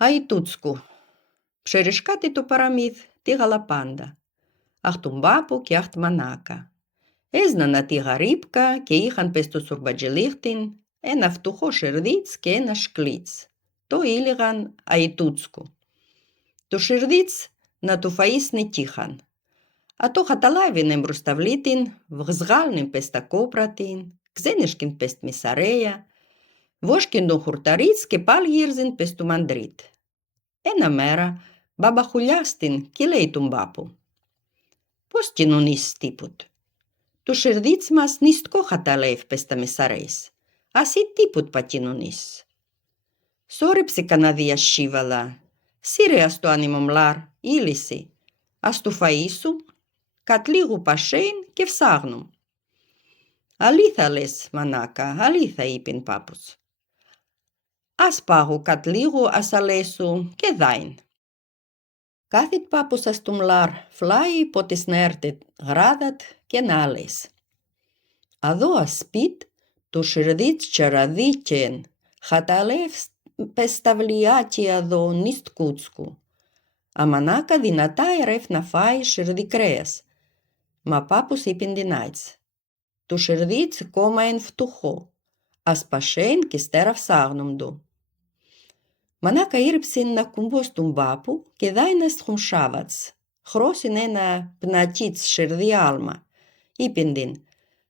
Αητούτσκου. Ψερισκάτη το παραμύθ, τη γαλαπάντα. Αχ τον πάπου και αχ τη μανάκα. Έзнανα τη γαρύπκα και είχαν πες το σουρμπατζελίχτην ένα φτωχό σερδίτς και ένα σκλίτς. Το ήλεγαν Αητούτσκου. Το σερδίτς να του φαΐσνε τύχαν. А то хаталавинем руставлитин, взгалним песта копратин, кзенешкин пест мисарея, вошкин до хуртариц και πάλι γύρζιν πες του μαντρίτ. Ένα μέρα, μπαμπα χουλιάστην και λέει του μπάπου. Πώς κοινωνείς τίποτ. Το σερδίτς μας νηστκό χαταλεύει πες τα μισαρέις. Ασύ τίποτ πατινωνείς. Σόρεψε καναδία σύβαλα. Σύρε ας το άνιμο ήλιση. Ας του φαΐσου, κατ' λίγου πασέιν και φσάγνου. Αλήθεια λες, μανάκα, αλήθεια είπεν πάπους. Ας πάγω κατ' λίγου ασαλέσου και δάιν. Κάθιτ πάπους ας του μλάρ, φλάει πότε σνέρτετ γράδατ και να λες. Αδώ ας σπίτ, το σερδίτ τσαραδίτεν, χαταλεύ πες τα βλιάτι αδώ νηστκούτσκου. A μανάκα δυνατά ερεύ να φάει σερδί κρέας. Μα πάπους είπεν την άιτς. Το σερδίτς κόμμα εν φτωχό. Ας πασέν και στέρα φσάγνουν του. Μανάκα ήρεψεν να κουμπώ στον πάπου και δάινας χουμσάβατς. Χρώσιν ένα πνατίτς σερδί άλμα. Είπεν την.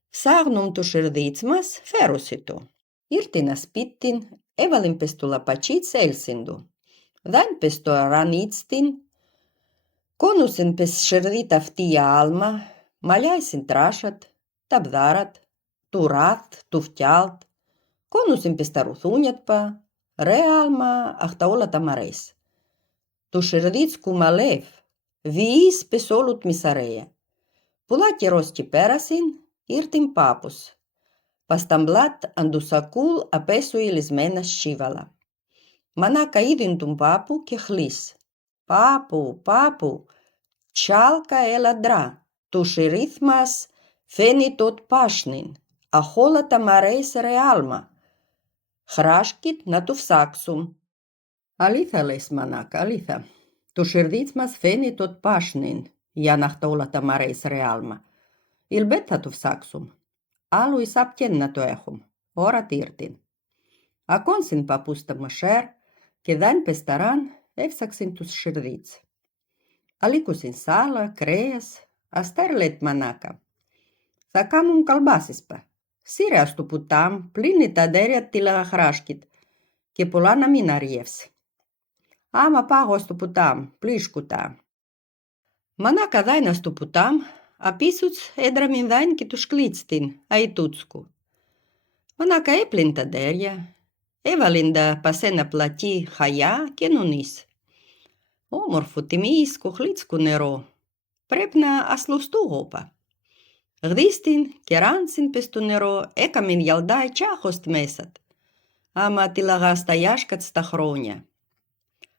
Φσάγνουν το σερδίτς μας, φέρωσε το. Ήρθε να σπίτην, έβαλεν πες το λαπατσίτς έλσεν του. Δάιν πες το ρανίτστην, κόνουσεν πες σερδίτ αυτή άλμα, μαλλιάισεν τράσατ, τα μπδάρατ, του ράθ, του φτιάλτ, κόνουσεν πες τα ρουθούνιατπα, ρε άλμα, αχ τα όλα τα μαρές. Το σερδίτς κουμαλεύ, βιείς πες όλου τ μισαρέα. Πουλά καιρός και πέρασιν, ήρθεν πάπους. Πασταμπλάτ αν του σακούλ απέσου ηλισμένα σύβαλα. Μανάκα είδεν τον πάπου και χλείς. Πάπου, πάπου, τσάλκα ελαντρά, το σερίθ μας φαίνει τότ πάσνην, αχ όλα τα μαρές ρε άλμα. Χράσκιτ να του φσάξουν. Αλήθεια λες, μανάκα, αλήθεια. Το σερδίτς μας φαίνει τότ πάσνην, για να χτά όλα τα μαρές ρε άλμα. Ιλμπέτ θα του φσάξουν. Άλλου εισάπτεν να το έχουν. Ώρα τύρτην. Ακόνσιν παππούς τα μοσέρ και δάιν πεσταράν εύσαξιν τους σερδίτς. Αλίκουσιν σάλα, κρέας, αστέρ λέτ μανάκα. Θα κάμουν καλμπάσεις πα. Σύρε ας το πουτάμ, πλύνει τα δέρια τη λαγαχράσκιτ και πολλά να μην αριεύσει. Άμα πάγω στο πουτάμ, πλήσκουτα. Μανάκα δάιν ας το πουτάμ, απίσουց έντραμιν δάιν και του σκλίτστην, Αητούτσκου. Μανάκα έπλυν τα δέρια, έβαλεν τα πασένα πλατή χαγιά και νουνείς. Όμορφο τιμίσκο χλίτσκο νερό, πρέπει να ασλωστού γόπα. Γδίστην και ράντσιν πες το νερό, έκαμεν γιαλδάι τσάχος τ μέσατ, άμα τη λαγασταγιάσκατ στα χρόνια.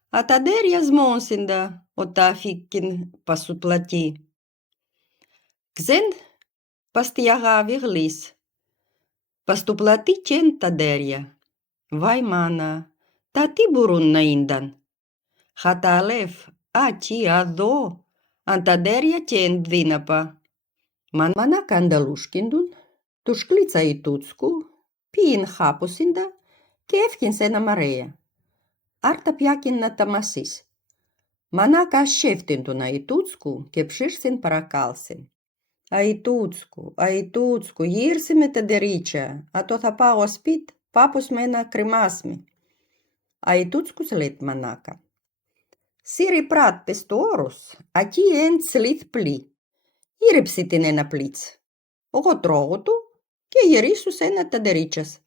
Α τα δέρια σμόνσιντα, οτα αφήκεν πασου πλατή. Ξεν πας τη αγάβη γλύς, πας του πλατή κεν τα δέρια. Βάι μάνα, τα τι μπορούν να ίνταν. Χατάλευ, α τι αδώ, αν τα δέρια κεν δύναπα. Μανάκα ανταλούσκιντουν, του σκλίτσα Αητούτσκου, πήγεν χάπωσιντα και έφυγεν σε ένα μαρέα. Άρτα πιάκεν να τα μασείς. Μανάκα ασχεύτην τον Αητούτσκου και ψήρσεν παρακάλσεν. Αητούτσκου, Αητούτσκου, γύρσε με τα ντερίτσα, α το θα πάω σπίτ, πάπος με να κρεμάσμη. Αητούτσκους λέτ μανάκα. Σύρι πράτ πες το όρος, ακεί εν τσλίθ πλή. Ήρεψε την ένα πλίτς. Εγώ τρώγω του και γυρίσου σε ένα τα ντερίτσας.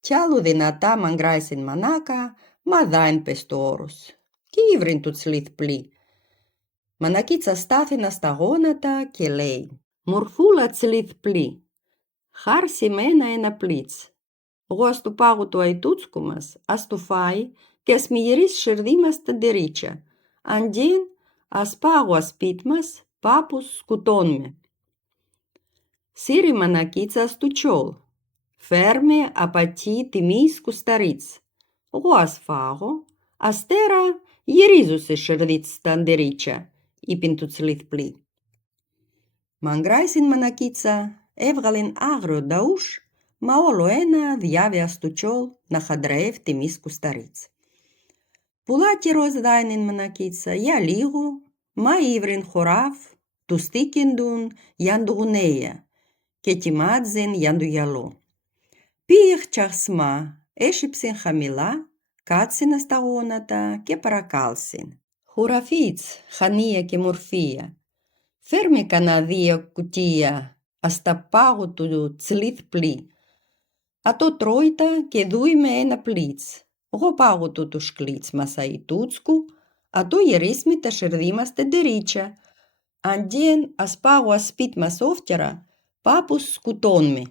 Κι άλλου δυνατά μαγκράισεν μανάκα, μα δάιν πες το όρος. Και ήβριν του τσλίθ πλή. Μανακίτσα στάθηνα στα γόνατα και λέει «Μορφούλα τσλίθ πλή, χάρσε μένα ένα πλίτς. Εγώ ας του πάγω το Αητούτσκου μας, ας του φάει και ας μη γυρίσει σερδί μας τα ντερίτσα. Αντίν ας πάγω ας σπίτ μας, πάπους σκουτών με». Σύρι μανακίτσα ας του τσόλ. Φέρμε απατή τιμής κουσταρίτς. Εγώ ας φάγω, Αστέρα γυρίζουσε σερδίτ σταντερίτσα, είπεν του τσλίθπλη. Μαγκράισιν μανακίτσα έβγαλεν άγριο νταούς, μα όλο ένα διάβια στο τσόλ να χαντραεύ τιμής κουσταρίτς. Πολλά καιρός δάινεν μανακίτσα για λίγο, μα ήβρεν χωράφ, του στήκεντουν γιαν του γουνέια και κοιμάτζεν γιαν του γυαλό. Πήγε τσαχσμά, έσυψεν χαμηλά, κάτσεν στα γόνατα και παρακάλσεν. «Χωραφίτς, χανία και μορφία, φέρμε κανένα 2 κουτία, ας τα πάγω του τσλίθπλη. Ατό τρώιτα και δούει με ένα πλίτς. Εγώ πάγω του σκλίτς μασαί τούτσκου, ατό γερίσμη τα σερδίμα στεντερίτσα. Αντίεν ας πάγω ας σπίτ μας όφτερα, πάπους σκουτών με».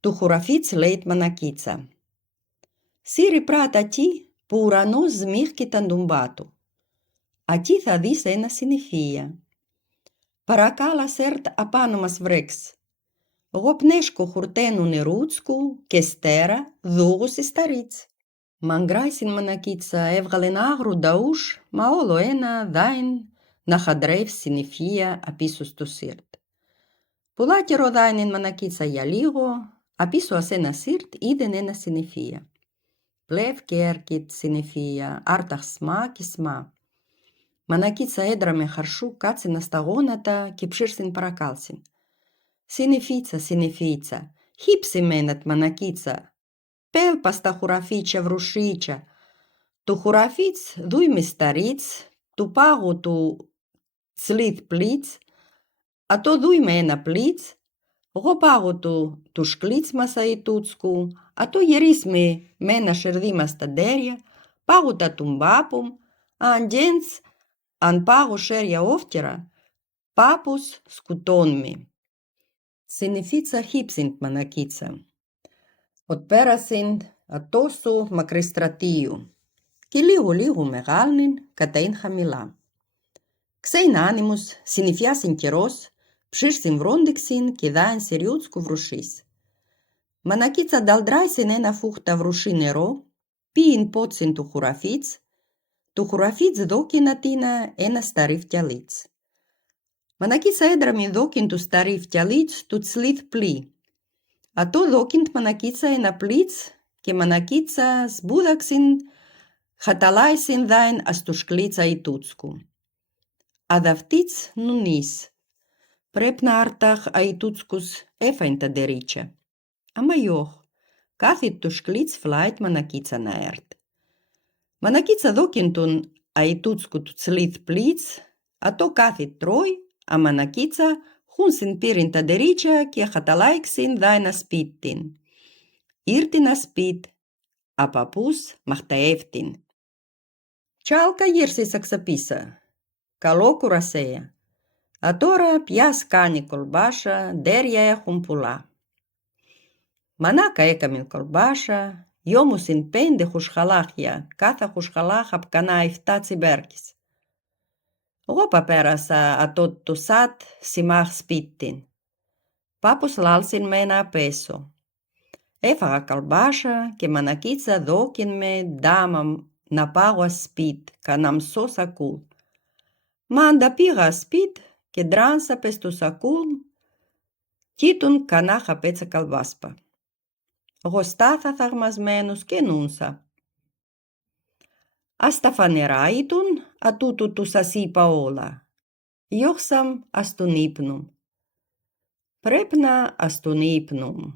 Του Χωραφίτς λέει μανακίτσα. «Σύρι πράτα τι που ουρανός σμίχκε τα ντουμπάτου. Ατί θα δεις ένα συννεφία. Παρακάλα σέρτ απάνω μας βρέξ. Εγώ πνέσκω χουρτένου νερούτσκου και στέρα δούγουση σταρίτς». Μαγκράισιν μανακίτσα έβγαλεν άγρου νταούς, μα όλο ένα δάιν να χαντρεύει συννεφία απίσω στο σύρτ. Πολλά καιρό δάινεν μανακίτσα για λίγο, απίσω ας ένα σύρτ είδεν ένα συννεφία. Πλεύ και έρκετ συννεφία, άρταχ σμά και σμά. Μανακίτσα έδραμε χαρσού κάτσεν στα γόνατα και ψήρσεν παρακάλσεν. «Συννεφίτσα, συννεφίτσα, χύψε μένατ μανακίτσα, πέλπα στα χωραφίτσα βρουσίτσα». Του Χωραφίτς δούει με σταρίτς, του πάγου του τσλίθ πλίτς, ατό δούει με ένα πλίτς, εγώ πάγω του σκλίτς μασαί τούτσκου, ατό γερίσμε με ένα σερδίμα σταντέρια, πάγω τα τουμπάπου, αντιένς αν πάγω σέρια όφτερα, πάπους σκουτών με. Συννεφίτσα χύψεν μανακίτσα. Οτ πέρασεν ατόσου μακριστρατίου και λίγο μεγάλνεν καταήν χαμηλά. Ξέιν άνεμος, συννεφιάσεν καιρός, ψήρσεν βρόντεξεν και δάιν σεριούτσκου βρουσίς. Μανακίτσα δαλδράισεν ένα φούχτα βρουσί νερό, πήγεν πότσεν του Χωραφίτς, του Χωραφίτς δόκεν ατίνα ένα σταρί φτιαλίτς. Μανακίτσα έδραμε δόκεν του σταρί φτιαλίτς του τσλίθ πλή. Ατό δόκεν μανακίτσα ένα πλίτς και μανακίτσα σμπούδαξεν χαταλάισεν δάιν ας του σκλίτσα η τούτσκου. Αδαυτίτς νουνείς. Πρέπει να άρταχ αι τούτσκους έφαιν τα ντερίτσα. Αμα γιοχ, κάθετ του σκλίτς φλάιτ μανακίτσα να έρτ. Μανακίτσα δόκεν τον αι τούτσκου του τσλίθ πλίτς, ατό κάθετ τρώει, α μανακίτσα χούνσεν πήρεν τα ντερίτσα και χαταλάιξεν δάιν ασπίτην. Ήρτην ασπίτ, α παππούς μαχταεύτην. «Τσάλκα γύρσες αξαπίσα. Καλό κουρασέα. Α τώρα πιάς κάνει κολμπάσα, ντέρια έχουν πολλά». Μανάκα έκαμεν κολμπάσα, γιόμουσεν 5 χουσχαλάχια, κάθε χουσχαλάχ απ' κανά 7 τσιμπέρκες. Εγώ παπέρασα ατό το σάτ σημάχ σπίτην. Πάπους λάλσεν με ένα απέσο. Έφαγα κολμπάσα και μανακίτσα δόκεν με δάμα να πάγω ασπίτ, κανάμ σω σακούλ. Μα αντα πήγα σπίτ και δράνσα πες το σακούλ, κοίτουν κανά χαπέτσα καλβάσπα. Εγώ στάθα θαυμασμένος και νούντσα. Ας τα φανερά ήτουν, ατούτου του σας είπα όλα. Γιώχσαμ ας τον ύπνου. Πρέπει να ας τον ύπνου.